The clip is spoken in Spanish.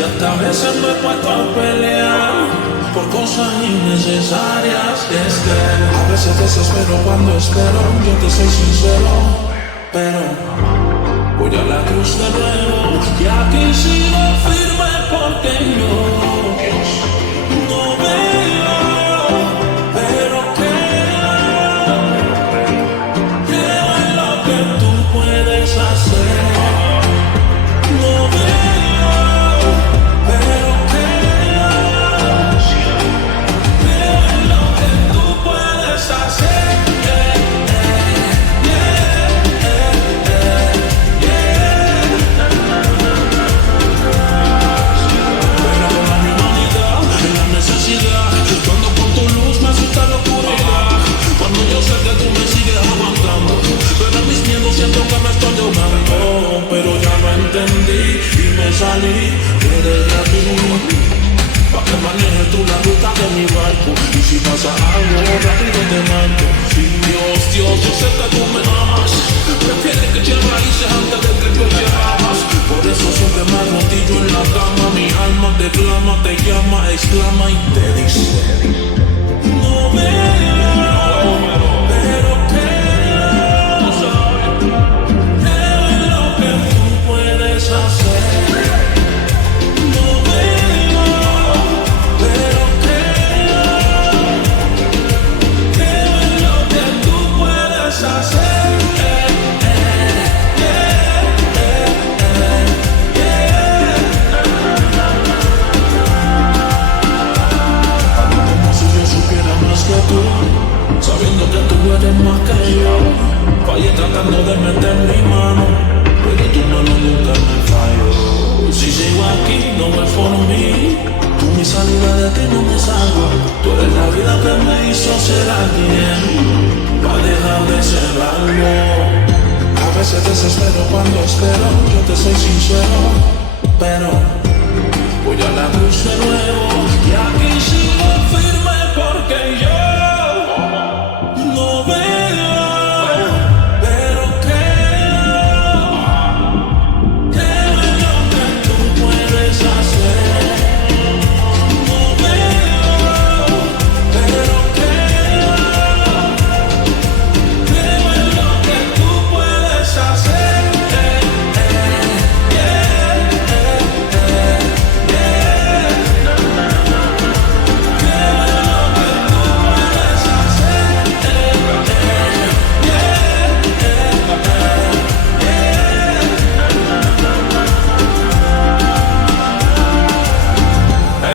Y hasta a veces me he puesto a pelear por cosas innecesarias. Es que a veces desespero cuando espero, yo te soy sincero, pero voy a la cruz de nuevo y aquí sigo firme porque yo no veo, pero creo en lo que tú puedes hacer. No veo, pero creo en lo que tú puedes hacer. Cuando con tu luz me asusta la oscuridad, cuando yo sé que tú me sigues aguantando, pero mis miedos siento que me estoy ahogando. Pero ya lo entendí y me salí de aquí, pa' que manejes tú la ruta de mi barco. Y si pasa algo, rápido te marco. Y Dios, yo sé que tú me amas, prefieres que eche raíces antes de que tú eches ramas. Por eso siempre me arrodillo en la cama, mi alma te clama, te llama, exclama y te dice: no veo, pero creo en lo que tú puedes hacer. No veo, pero creo en lo que tú puedes hacer. Sabiendo que tú eres más que yo, fallé tratando de meter mi mano, pero tu mano nunca me falló. Si sigo aquí no es por mí, tú mi salida de ti no me salvo. Tú eres la vida que me hizo ser alguien, pa' dejar de ser algo. A veces desespero cuando espero, yo te soy sincero, pero voy a la cruz de nuevo y aquí